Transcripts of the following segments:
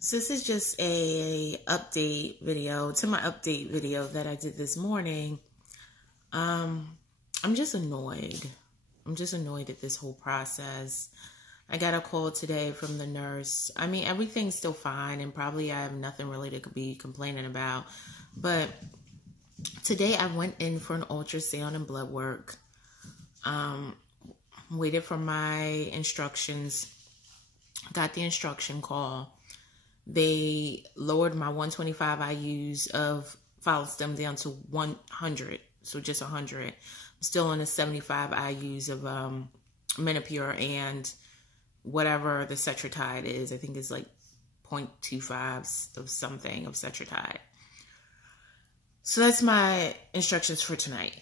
So this is just a update video to my update video that I did this morning. I'm just annoyed. I'm just annoyed at this whole process. I got a call today from the nurse. I mean, everything's still fine and probably I have nothing really to be complaining about. But today I went in for an ultrasound and blood work. Waited for my instructions. Got the instruction call. They lowered my 125 IUs of follistim down to 100. So just 100. I'm still on the 75 IUs of Menopur and whatever the Cetrotide is. I think it's like 0.25 of something of Cetrotide. So that's my instructions for tonight.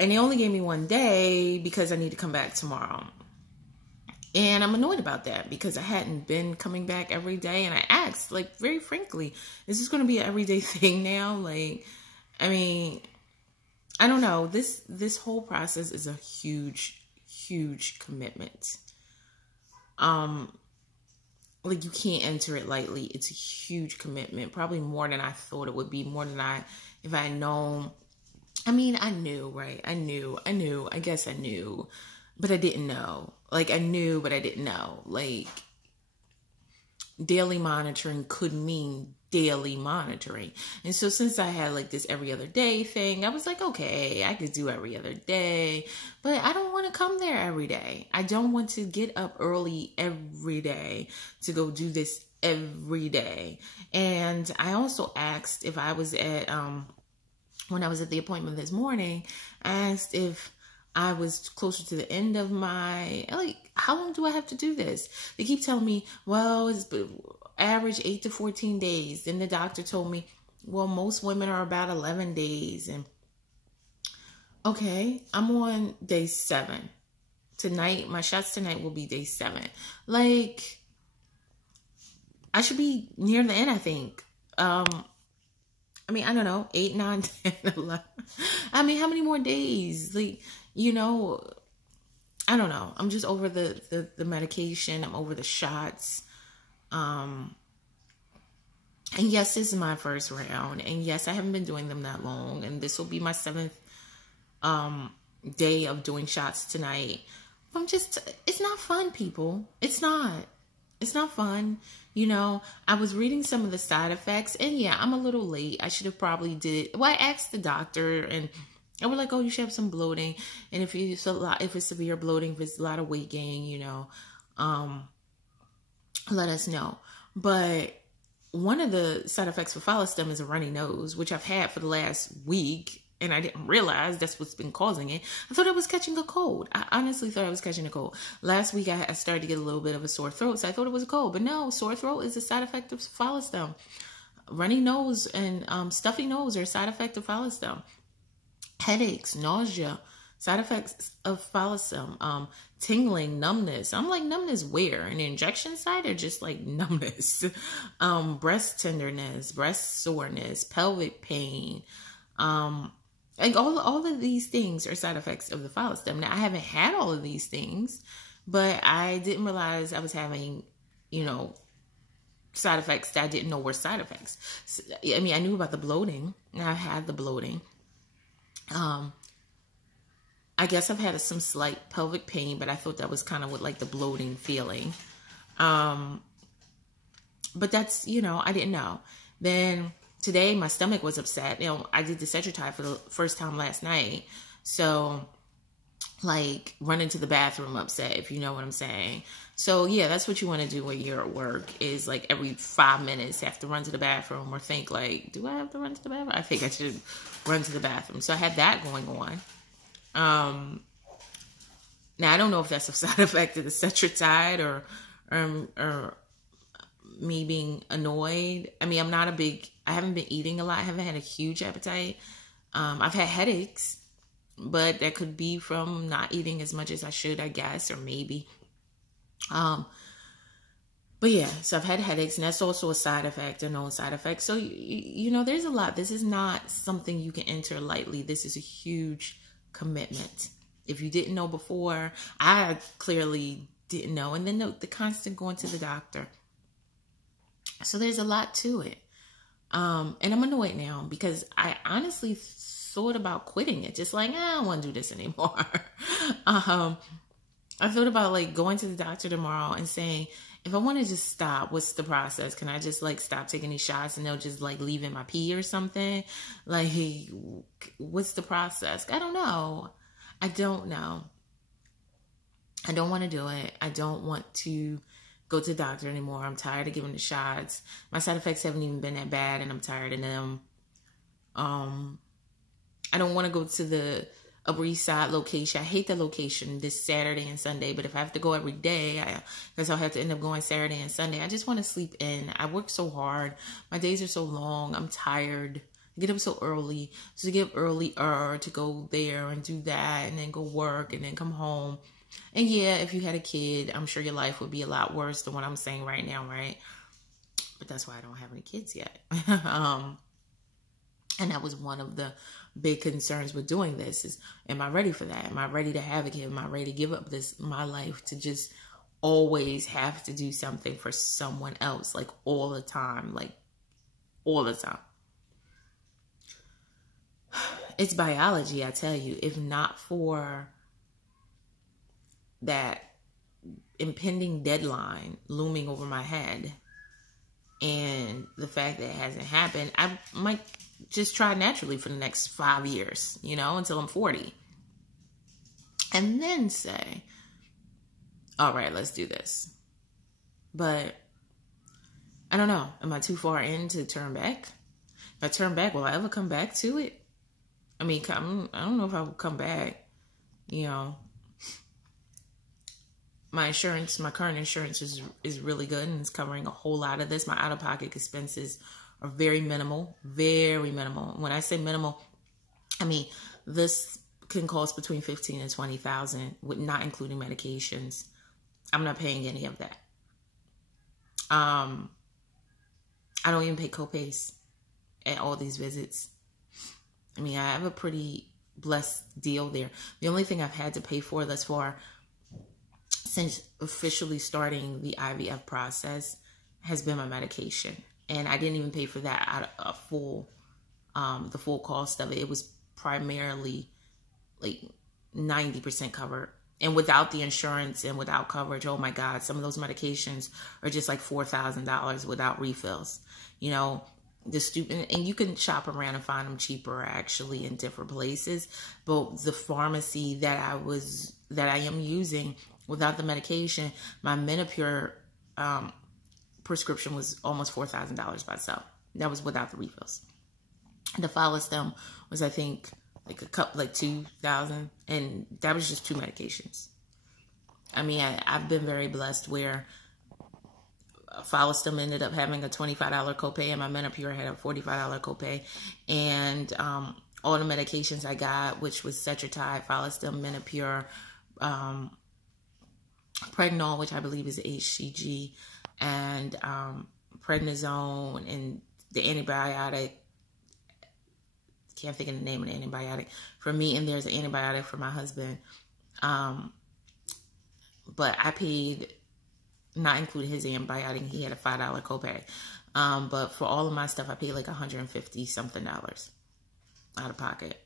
And they only gave me 1 day because I need to come back tomorrow. And I'm annoyed about that because I hadn't been coming back every day. And I asked, like, very frankly, is this going to be an everyday thing now? Like, I mean, I don't know. This whole process is a huge, huge commitment. Like, you can't enter it lightly. It's a huge commitment. Probably more than I thought it would be. More than if I had known. I mean, I knew, right? I knew. I guess I knew. But I didn't know. Like, I knew, but I didn't know. Like, daily monitoring could mean daily monitoring. And so since I had, like, this every other day thing, I was like, okay, I could do every other day. But I don't want to come there every day. I don't want to get up early every day to go do this every day. And I also asked if I was at, when I was at the appointment this morning, I asked if I was closer to the end of my, like, how long do I have to do this? They keep telling me, well, it's average 8 to 14 days. Then the doctor told me, well, most women are about 11 days. And okay, I'm on day 7. Tonight, my shots tonight will be day 7. Like, I should be near the end, I think. I mean, I don't know, 8, 9, 10, 11. I mean, how many more days? Like, you know, I don't know. I'm just over the medication. I'm over the shots. And yes, this is my first round. And yes, I haven't been doing them that long. And this will be my 7th day of doing shots tonight. It's not fun, people. It's not fun. You know, I was reading some of the side effects, and yeah, I'm a little late. I should have probably I asked the doctor, and we're like, oh, you should have some bloating, and if it's severe bloating, if it's a lot of weight gain, you know, let us know. But one of the side effects for follistim is a runny nose, which I've had for the last week, and I didn't realize that's what's been causing it. I thought I was catching a cold. I honestly thought I was catching a cold. Last week, I started to get a little bit of a sore throat, so I thought it was a cold. But no, sore throat is a side effect of follistim. Runny nose and stuffy nose are a side effect of follistim. Headaches, nausea, side effects of follistim. Tingling, numbness. I'm like, numbness where? An injection site or just like numbness? Breast tenderness, breast soreness, pelvic pain. Like all of these things are side effects of the follistim. Now, I haven't had all of these things, but I didn't realize I was having, you know, side effects that I didn't know were side effects. So, I mean, I knew about the bloating. I had the bloating. I guess I've had some slight pelvic pain, but I thought that was kind of what like the bloating feeling. But that's, you know, I didn't know. Then today, my stomach was upset. You know, I did the Cetrotide for the first time last night. So, like, running to the bathroom upset, if you know what I'm saying. So, yeah, that's what you want to do when you're at work is, like, every 5 minutes have to run to the bathroom or think, like, do I have to run to the bathroom? I think I should run to the bathroom. So, I had that going on. Now, I don't know if that's a side effect of the Cetrotide or me being annoyed. I mean, I haven't been eating a lot. I haven't had a huge appetite. I've had headaches, but that could be from not eating as much as I should, I guess, or maybe. But yeah, so I've had headaches, and that's also a side effect, a known side effect. So, you know, there's a lot. This is not something you can enter lightly. This is a huge commitment. If you didn't know before, I clearly didn't know. And then the constant going to the doctor. So there's a lot to it. And I'm annoyed now because I honestly thought about quitting it. Just like, I don't want to do this anymore. I thought about like going to the doctor tomorrow and saying, if I want to just stop, what's the process? Can I just like stop taking these shots and they'll just like leave in my pee or something? Like, hey, what's the process? I don't know. I don't know. I don't want to do it. I don't want to go to the doctor anymore. I'm tired of giving the shots. My side effects haven't even been that bad and I'm tired of them. I don't want to go to the Upper East Side location. I hate the location this Saturday and Sunday, but if I have to go every day, I guess I'll have to end up going Saturday and Sunday. I just want to sleep in. I work so hard. My days are so long. I'm tired. I get up so early. So to get up earlier to go there and do that and then go work and then come home. And yeah, if you had a kid, I'm sure your life would be a lot worse than what I'm saying right now, right? But that's why I don't have any kids yet. And that was one of the big concerns with doing this is, am I ready for that? Am I ready to have a kid? Am I ready to give up my life to just always have to do something for someone else, like all the time, like all the time? It's biology, I tell you. If not for that impending deadline looming over my head and the fact that it hasn't happened, I might just try naturally for the next 5 years, until I'm 40. And then say, all right, let's do this. But I don't know. Am I too far in to turn back? If I turn back, will I ever come back to it? I mean, I don't know if I will come back, My current insurance is really good and it's covering a whole lot of this. My out-of-pocket expenses are very minimal, very minimal. When I say minimal, I mean this can cost between $15,000 and $20,000, with not including medications. I'm not paying any of that. I don't even pay copays at all these visits. I mean, I have a pretty blessed deal there. The only thing I've had to pay for thus far, since officially starting the IVF process, has been my medication. And I didn't even pay for that out of the full cost of it. It was primarily like 90% covered. And without the insurance and without coverage, oh my God, some of those medications are just like $4,000 without refills. And you can shop around and find them cheaper actually in different places. But the pharmacy that I am using without the medication, my Menopur prescription was almost $4,000 by itself. That was without the refills. The Follistim was, I think, like $2,000, and that was just 2 medications. I mean, I've been very blessed where Follistim ended up having a $25 copay, and my Menopur had a $45 copay, and all the medications I got, which was Cetrotide, Follistim, Menopur, Pregnol, which I believe is HCG, and prednisone, and the antibiotic. Can't think of the name of the antibiotic for me, and there's an antibiotic for my husband. But I paid, not including his antibiotic, he had a $5 copay. But for all of my stuff, I paid like $150 something out of pocket.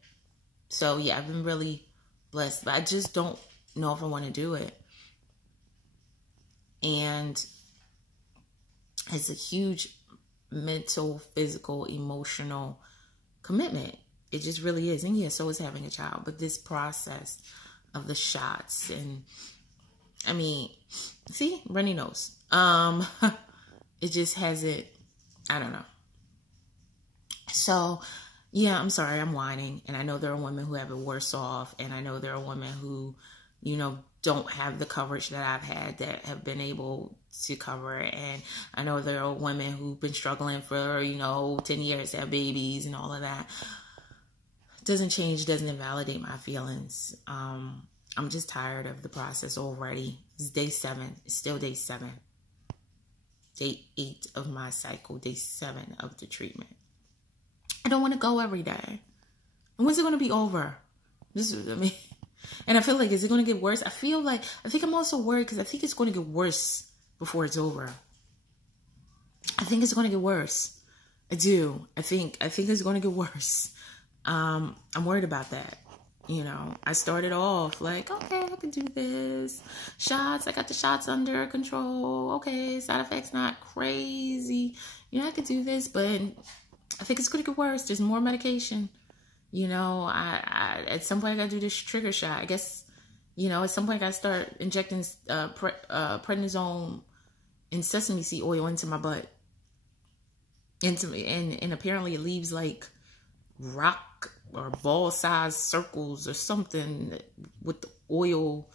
So yeah, I've been really blessed, but I just don't know if I want to do it. And it's a huge mental, physical, emotional commitment. It just really is. And yeah, so is having a child. But this process of the shots, and I mean, see, runny nose. It just hasn't, I don't know. So yeah, I'm sorry, I'm whining. And I know there are women who have it worse off. And I know there are women who, don't have the coverage that I've had that have been able to cover it. And I know there are women who've been struggling for, 10 years to have babies and all of that. Doesn't change, doesn't invalidate my feelings. I'm just tired of the process already. It's day 7. It's still day 7. Day 8 of my cycle. Day 7 of the treatment. I don't want to go every day. And when's it going to be over? And I feel like, is it going to get worse? I think I'm also worried because I think it's going to get worse before it's over. I think it's going to get worse. I do. I think it's going to get worse. I'm worried about that. You know, I started off like, okay, I can do this. Shots, I got the shots under control. Okay, side effects not crazy. You know, I could do this, but I think it's going to get worse. There's more medication. You know, I at some point I got to do this trigger shot. I guess, you know, at some point I got to start injecting prednisone and sesame seed oil into my butt. And apparently it leaves like rock or ball sized circles or something with the oil.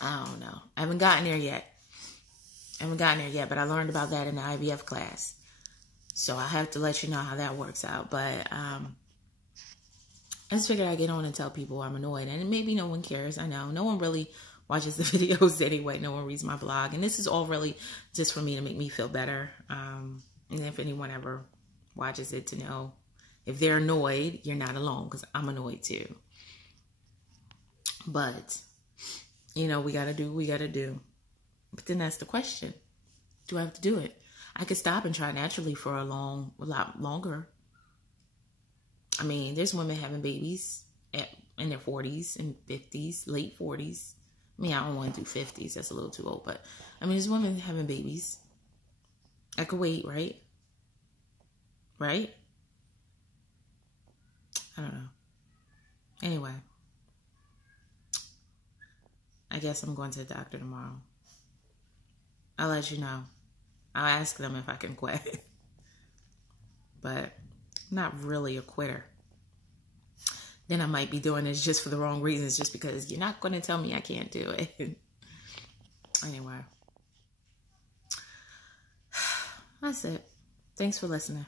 I don't know. I haven't gotten there yet. But I learned about that in the IVF class. So I have to let you know how that works out. But I just figured I'd get on and tell people I'm annoyed. And maybe no one cares. I know. No one really watches the videos anyway. No one reads my blog. And this is all really just for me to make me feel better. And if anyone ever watches it, to know if they're annoyed, you're not alone, because I'm annoyed too. But, you know, we got to do what we got to do. But then that's the question. Do I have to do it? I could stop and try naturally for a lot longer. I mean, there's women having babies in their 40s and 50s, late 40s. I mean, I don't want to do 50s. That's a little too old. But, I mean, there's women having babies. I could wait, right? Right? I don't know. Anyway. I guess I'm going to the doctor tomorrow. I'll let you know. I'll ask them if I can quit. But I'm not really a quitter. Then I might be doing this just for the wrong reasons, just because you're not going to tell me I can't do it. Anyway. That's it. Thanks for listening.